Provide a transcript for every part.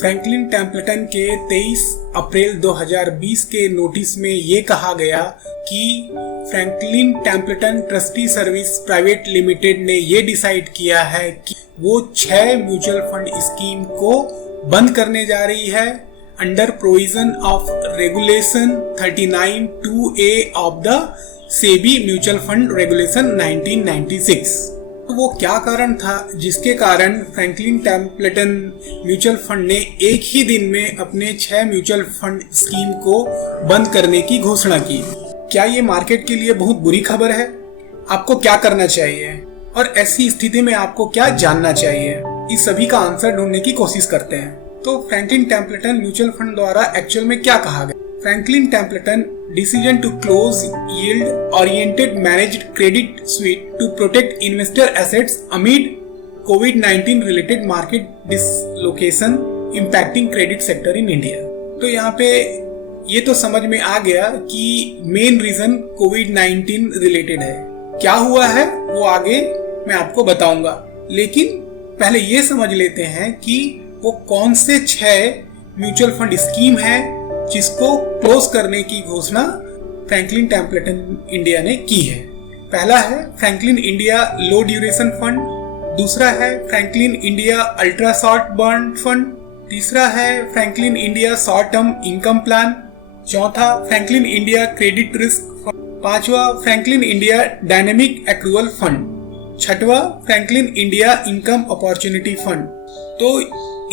Franklin Templeton के 23 अप्रैल 2020 के notice में ये कहा गया कि Franklin Templeton trustee service private limited ने ये डिसाइड किया है कि वो 6 म्यूचुअल फंड स्कीम को बंद करने जा रही है under provision of regulation 39(2)(a of the SEBI mutual fund regulation 1996। तो वो क्या कारण था जिसके कारण फ्रैंकलिन टेम्पल्टन म्यूचुअल फंड ने एक ही दिन में अपने 6 म्यूचुअल फंड स्कीम को बंद करने की घोषणा की? क्या ये मार्केट के लिए बहुत बुरी खबर है? आपको क्या करना चाहिए और ऐसी स्थिति में आपको क्या जानना चाहिए? इस सभी का आंसर ढूंढने की कोशिश करते हैं। तो फ्रैंकलिन टेम्पल्टन म्यूचुअल फंड द्वारा एक्चुअल में क्या कहा गया? Franklin Templeton decision to close yield oriented managed credit suite to protect investor assets amid COVID-19 related market dislocation impacting credit sector in India। तो यहाँ पे ये तो समझ में आ गया कि मेन रीजन COVID-19 रिलेटेड है। क्या हुआ है वो आगे मैं आपको बताऊंगा, लेकिन पहले ये समझ लेते हैं कि वो कौन से 6 म्यूचुअल फंड स्कीम है जिसको क्लोज करने की घोषणा फ्रैंकलिन टेम्पल्टन इंडिया ने की है। पहला है Franklin India low duration fund, दूसरा है Franklin India ultra short bond fund, तीसरा है Franklin India short term income plan, चौथा Franklin India credit risk fund, पांचवा Franklin India dynamic accrual fund, छठवा Franklin India income opportunity fund. तो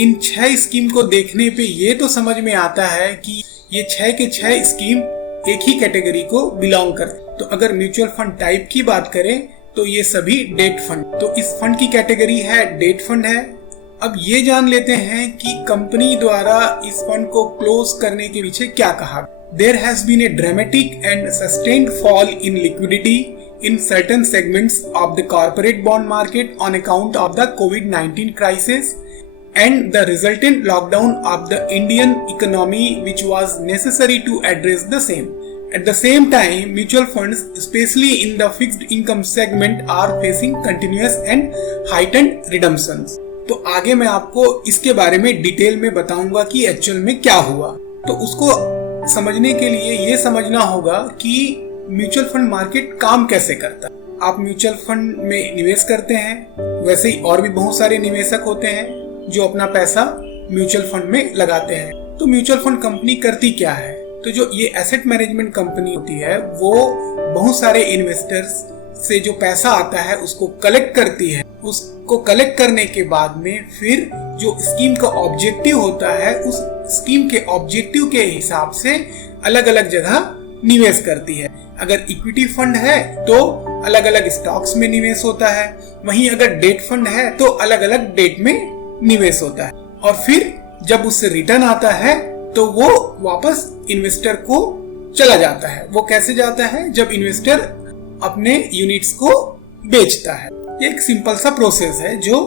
इन 6 scheme को देखने पे ये तो समझ में आता है कि ये 6 के 6 स्कीम एक ही कैटेगरी को बिलोंग करते। तो अगर म्यूचुअल फंड टाइप की बात करें तो ये सभी डेट फंड, तो इस फंड की कैटेगरी है डेट फंड है। अब ये जान लेते हैं कि कंपनी द्वारा इस फंड को क्लोज करने के पीछे क्या कहा। There has been a dramatic and sustained fall in liquidity in certain segments of the corporate bond market on account of the COVID-19 crisis and the resultant lockdown of the Indian economy, which was necessary to address the same. At the same time, mutual funds, especially in the fixed income segment, are facing continuous and heightened redemptions. तो आगे मैं आपको इसके बारे में detail में बताऊंगा कि एक्चुअल में क्या हुआ। तो उसको समझने के लिए ये समझना होगा कि म्यूचुअल फंड मार्केट काम कैसे करता है। आप म्यूचुअल फंड में निवेश करते हैं, वैसे ही और भी बहुत सारे निवेशक होते हैं जो अपना पैसा म्यूचुअल फंड में लगाते हैं। तो म्यूचुअल फंड कंपनी करती क्या है? तो जो ये एसेट मैनेजमेंट कंपनी होती है वो बहुत सारे इन्वेस्टर्स से जो पैसा आता है उसको कलेक्ट करती है। उसको कलेक्ट करने के बाद में फिर जो स्कीम का ऑब्जेक्टिव होता है उस स्कीम के ऑब्जेक्टिव के हिसाब से अलग अलग जगह निवेश करती है। अगर इक्विटी फंड है तो अलग अलग स्टॉक्स में निवेश होता है, वहीं अगर डेट फंड है तो अलग अलग डेट में निवेश होता है, और फिर जब उससे रिटर्न आता है तो वो वापस इन्वेस्टर को चला जाता है। वो कैसे जाता है? जब इन्वेस्टर अपने यूनिट्स को बेचता है। ये एक सिंपल सा प्रोसेस है जो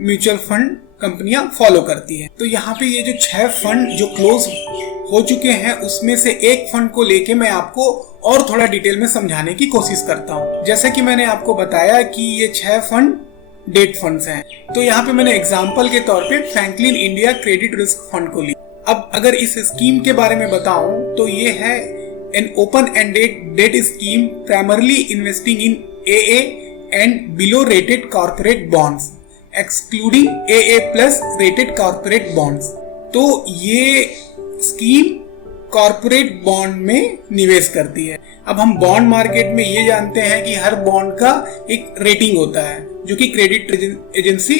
म्यूचुअल फंड कंपनियां फॉलो करती है। तो यहाँ पे ये जो 6 फंड जो क्लोज हो चुके हैं उसमें से एक फंड को लेके मैं आपको और थोड़ा डिटेल में समझाने की कोशिश करता हूँ। जैसे कि मैंने आपको बताया कि ये 6 फंड डेट फंड्स हैं, तो यहाँ पे मैंने एग्जांपल के तौर पे Franklin India credit risk fund को लिया। अब अगर इस स्कीम के बारे में बताऊं तो ये है an open ended debt scheme primarily investing in AA and below rated corporate bonds excluding AA+ rated corporate bonds. तो ये स्कीम कॉर्पोरेट बॉन्ड में निवेश करती है। अब हम बॉन्ड मार्केट में ये जानते हैं कि हर बॉन्ड का एक रेटिंग होता है जो कि क्रेडिट एजेंसी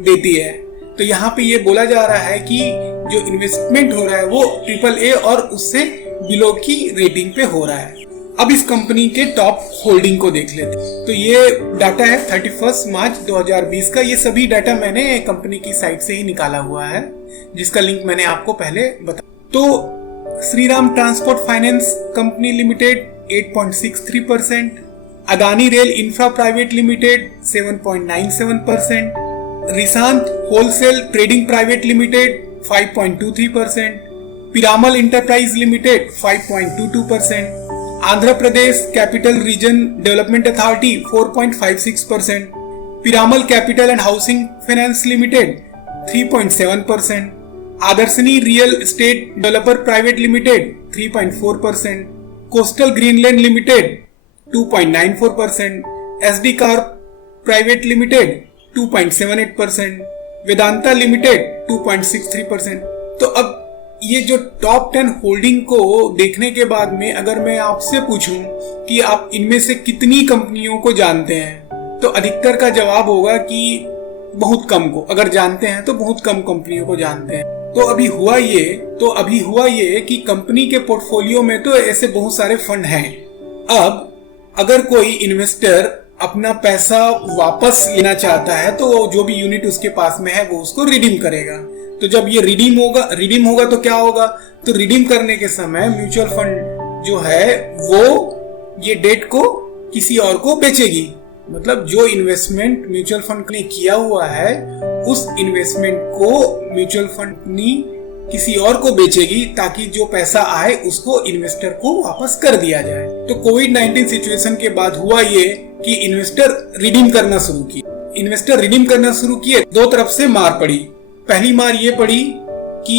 देती है। तो यहाँ पे ये बोला जा रहा है कि जो इन्वेस्टमेंट हो रहा है वो AAA और उससे बिलो की रेटिंग पे हो रहा है। अब इस कंपनी के टॉप होल्डिंग को देख लेते हैं। तो ये डाटा है 31 मार्च 2020 का। ये सभी डाटा मैंने कंपनी की साइट से ही निकाला हुआ है, जिसका लिंक मैंने आपको पहले बताया। तो Shriram transport finance company limited 8.63%, Adani rail infra private limited 7.97%, Rishant wholesale trading private limited 5.23%, Piramal enterprise limited 5.22%, Andhra Pradesh capital region development authority 4.56%, Piramal capital and housing finance limited 3.7%, आदर्शनी real estate developer private limited 3.4%, coastal Greenland limited 2.94%, SD carp private limited 2.78%, Vedanta limited 2.63%। तो अब ये जो top 10 holding को देखने के बाद में अगर मैं आपसे पूछूं कि आप इनमें से कितनी कंपनियों को जानते हैं, तो अधिकतर का जवाब होगा कि बहुत कम को, अगर जानते हैं तो बहुत कम कंपनियों को जानते हैं। तो अभी हुआ ये कि कंपनी के पोर्टफोलियो में तो ऐसे बहुत सारे फंड हैं। अब अगर कोई इन्वेस्टर अपना पैसा वापस लेना चाहता है तो जो भी यूनिट उसके पास में है वो उसको रिडीम करेगा। तो जब ये रिडीम होगा तो क्या होगा, तो रिडीम करने के समय म्यूचुअल फंड जो है वो ये डेट को किसी और को बेचेगी। मतलब जो इन्वेस्टमेंट म्यूचुअल फंड ने किया हुआ है उस इन्वेस्टमेंट को म्यूचुअल फंड कंपनी किसी और को बेचेगी ताकि जो पैसा आए उसको इन्वेस्टर को वापस कर दिया जाए। तो कोविड-19 सिचुएशन के बाद हुआ ये कि इन्वेस्टर रिडीम करना शुरू किए। दो तरफ से मार पड़ी। पहली मार ये पड़ी कि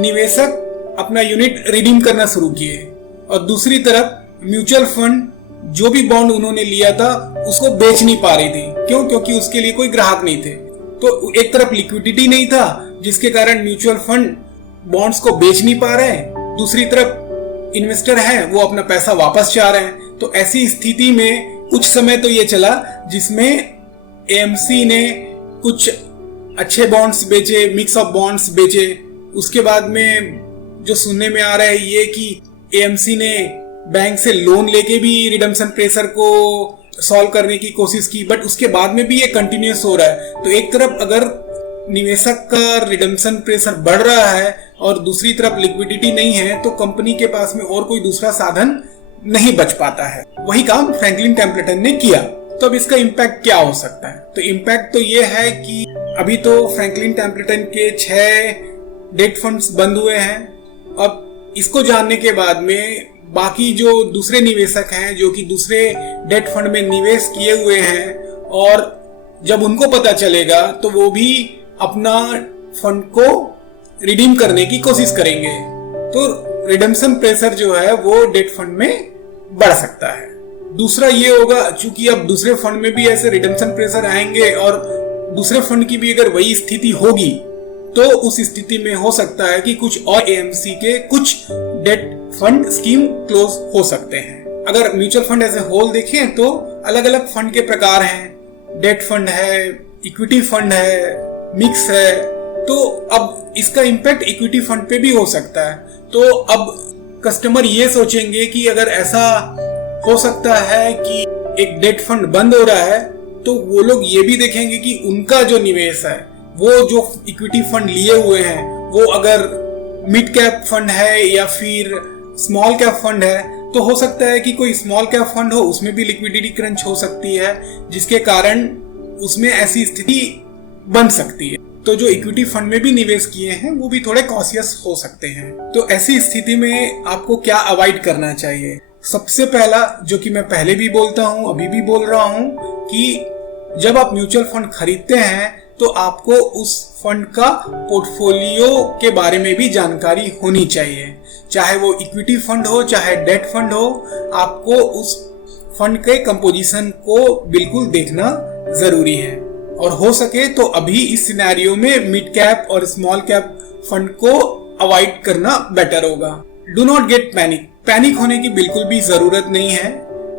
निवेशक अपना यूनिट रिडीम करना शुरू किए और दूसरी तरफ म्यूचुअल फंड जो भी बॉन्ड उन्होंने लिया था उसको बेच नहीं पा रही थी। क्यों? क्योंकि उसके लिए कोई ग्राहक नहीं थे। तो एक तरफ लिक्विडिटी नहीं था जिसके कारण म्यूचुअल फंड बॉन्ड्स को बेच नहीं पा रहे हैं, दूसरी तरफ इन्वेस्टर हैं वो अपना पैसा वापस चाह रहे हैं। तो ऐसी स्थिति में कुछ समय तो ये चला जिसमें एएमसी ने कुछ अच्छे बॉन्ड्स बेचे, मिक्स ऑफ बॉन्ड्स बेचे। उसके बाद में जो सुनने में आ रहा है ये कि एएमसी ने बैंक से लोन लेके भी रिडम्पशन प्रेशर को सॉल्व करने की कोशिश की, बट उसके बाद में भी ये कंटिन्यूस हो रहा है। तो एक तरफ अगर निवेशक का रिडम्पशन प्रेशर बढ़ रहा है और दूसरी तरफ लिक्विडिटी नहीं है तो कंपनी के पास में और कोई दूसरा साधन नहीं बच पाता है। वही काम फ्रैंकलिन टेम्पलेटन ने किया। तो अब इसका इम्पैक्ट क्या हो सकता है? तो इम्पैक्ट तो ये है कि अभी तो फ्रैंकलिन टेम्पलेटन के 6 डेट फंड्स बंद हुए हैं। अब इसको जानने के बाद में बाकी जो दूसरे निवेशक हैं जो कि दूसरे डेट फंड में निवेश किए हुए हैं, और जब उनको पता चलेगा तो वो भी अपना फंड को रिडीम करने की कोशिश करेंगे। तो रिडम्पशन प्रेशर जो है वो डेट फंड में बढ़ सकता है। दूसरा ये होगा, चूंकि अब दूसरे फंड में भी ऐसे रिडम्पशन प्रेशर आएंगे और दूसरे फंड की भी अगर वही स्थिति होगी तो उस स्थिति में हो सकता है कि कुछ और एएमसी के कुछ डेट फंड स्कीम क्लोज हो सकते हैं। अगर mutual fund as a whole देखें तो अलग अलग फंड के प्रकार हैं। डेट फंड है, इक्विटी फंड है, मिक्स है। तो अब इसका इम्पैक्ट इक्विटी फंड पे भी हो सकता है। तो अब कस्टमर ये सोचेंगे कि अगर ऐसा हो सकता है कि एक डेट फंड बंद हो रहा है तो वो लोग ये भी देखेंगे कि उनका जो निवेश है वो जो इक्विटी फंड लिए हुए हैं वो अगर मिड कैप फंड है या फिर स्मॉल कैप फंड है तो हो सकता है कि कोई स्मॉल कैप फंड हो उसमें भी लिक्विडिटी क्रंच हो सकती है, जिसके कारण उसमें ऐसी स्थिति बन सकती है। तो जो इक्विटी फंड में भी निवेश किए हैं वो भी थोड़े कॉशियस हो सकते हैं। तो ऐसी स्थिति में आपको क्या अवॉइड करना चाहिए? सबसे पहला, जो कि मैं पहले भी बोलता हूं अभी भी बोल रहा हूं, कि जब आप म्यूचुअल फंड खरीदते हैं तो आपको उस फंड का पोर्टफोलियो के बारे में भी जानकारी होनी चाहिए। चाहे वो इक्विटी फंड हो चाहे डेट फंड हो, आपको उस फंड के कंपोजिशन को बिल्कुल देखना जरूरी है। और हो सके तो अभी इस सिनेरियो में मिड कैप और स्मॉल कैप फंड को अवॉइड करना बेटर होगा। डू नॉट गेट पैनिक होने की बिल्कुल भी जरूरत नहीं है,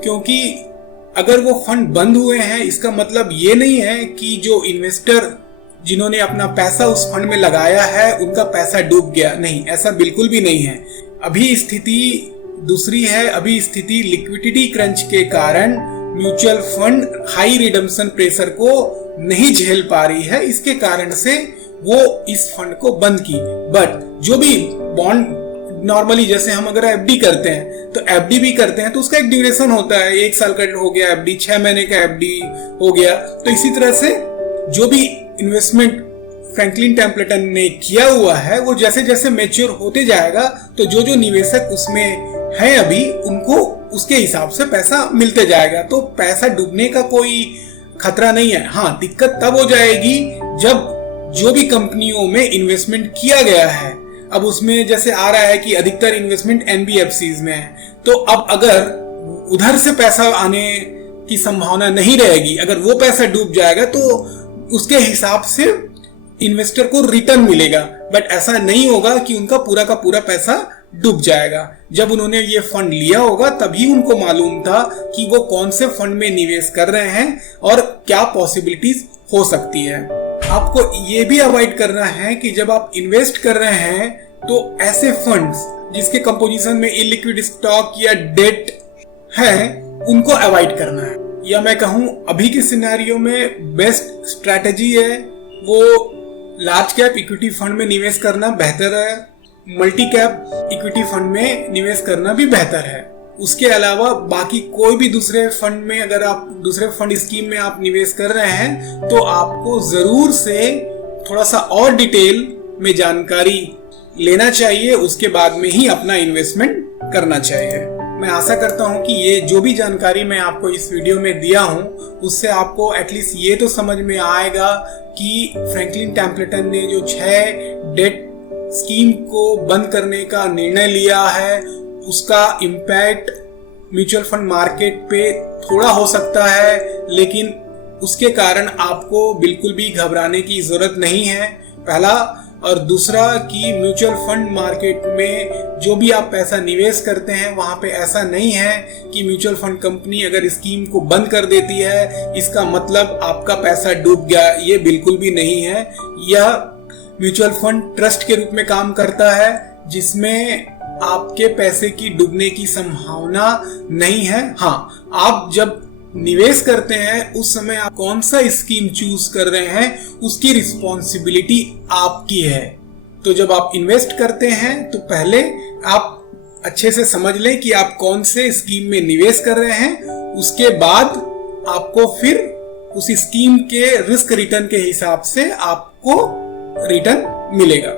क्योंकि अगर वो फंड बंद हुए हैं इसका मतलब ये नहीं है कि जो इन्वेस्टर जिन्होंने अपना पैसा उस फंड में लगाया है उनका पैसा डूब गया। नहीं, ऐसा बिल्कुल भी नहीं है। अभी स्थिति दूसरी है। अभी स्थिति लिक्विडिटी क्रंच के कारण mutual fund high redemption pressure को नहीं झेल पा रही है, इसके कारण से वो इस फंड को बंद की। बट जो भी बॉन्ड नॉर्मली जैसे हम अगर एफडी करते हैं तो एफडी भी करते हैं तो उसका एक ड्यूरेशन होता है, 1 साल का हो गया एफडी, 6 महीने का एफडी हो गया। तो इसी तरह से जो भी इन्वेस्टमेंट फ्रैंकलिन टेम्पलेटन ने किया हुआ है वो जैसे जैसे मैच्योर होते जाएगा तो जो जो निवेशक उसमें है अभी उनको उसके हिसाब से पैसा मिलते जाएगा। तो पैसा डूबने का कोई खतरा नहीं है। हाँ, दिक्कत तब हो जाएगी जब जो भी कंपनियों में इन्वेस्टमेंट किया गया है, अब उसमें जैसे आ रहा है कि अधिकतर इन्वेस्टमेंट एनबीएफसीज में है, तो अब अगर उधर से पैसा आने की संभावना नहीं रहेगी, अगर वो पैसा डूब जाएगा तो उसके हिसाब से इन्वेस्टर को रिटर्न मिलेगा। बट ऐसा नहीं होगा कि उनका पूरा का पूरा पैसा डूब जाएगा। जब उन्होंने ये फंड लिया होगा तभी उनको मालूम था कि वो कौन से फंड में निवेश कर रहे हैं और क्या पॉसिबिलिटीज हो सकती है। आपको ये भी अवॉइड करना है कि जब आप इन्वेस्ट कर रहे हैं तो ऐसे फंड्स जिसके कंपोजिशन में इलिक्विड स्टॉक या डेट है उनको अवॉइड करना है। या मैं कहूं अभी के सिनेरियो में बेस्ट स्ट्रैटेजी है वो लार्ज कैप इक्विटी फंड में निवेश करना बेहतर है, मल्टी कैप इक्विटी फंड में निवेश करना भी बेहतर है। उसके अलावा बाकी कोई भी दूसरे फंड में, अगर आप दूसरे फंड स्कीम में आप निवेश कर रहे हैं तो आपको जरूर से थोड़ा सा और डिटेल में जानकारी लेना चाहिए, उसके बाद में ही अपना इन्वेस्टमेंट करना चाहिए। मैं आशा करता हूं कि ये जो भी जानकारी मैं आपको इस वीडियो में दिया हूं उससे आपको एटलीस्ट ये तो समझ में आएगा कि फ्रैंकलिन टेम्पलेटन ने जो 6 डेट स्कीम को बंद करने का निर्णय लिया है उसका इम्पैक्ट म्यूचुअल फंड मार्केट पे थोड़ा हो सकता है, लेकिन उसके कारण आपको बिल्कुल भी घबराने की जरूरत नहीं है, पहला। और दूसरा कि म्यूचुअल फंड मार्केट में जो भी आप पैसा निवेश करते हैं वहां पे ऐसा नहीं है कि म्यूचुअल फंड कंपनी अगर स्कीम को बंद कर देती है इसका मतलब आपका पैसा डूब गया, ये बिल्कुल भी नहीं है। यह म्यूचुअल फंड ट्रस्ट के रूप में काम करता है जिसमें आपके पैसे की डूबने की संभावना नहीं है। हाँ, आप जब निवेश करते हैं उस समय आप कौन सा स्कीम चूज कर रहे हैं उसकी रिस्पॉन्सिबिलिटी आपकी है। तो जब आप इन्वेस्ट करते हैं तो पहले आप अच्छे से समझ लें कि आप कौन से स्कीम में निवेश कर रहे हैं, उसके बाद आपको फिर उस स्कीम के रिस्क रिटर्न के हिसाब से आपको रिटर्न मिलेगा।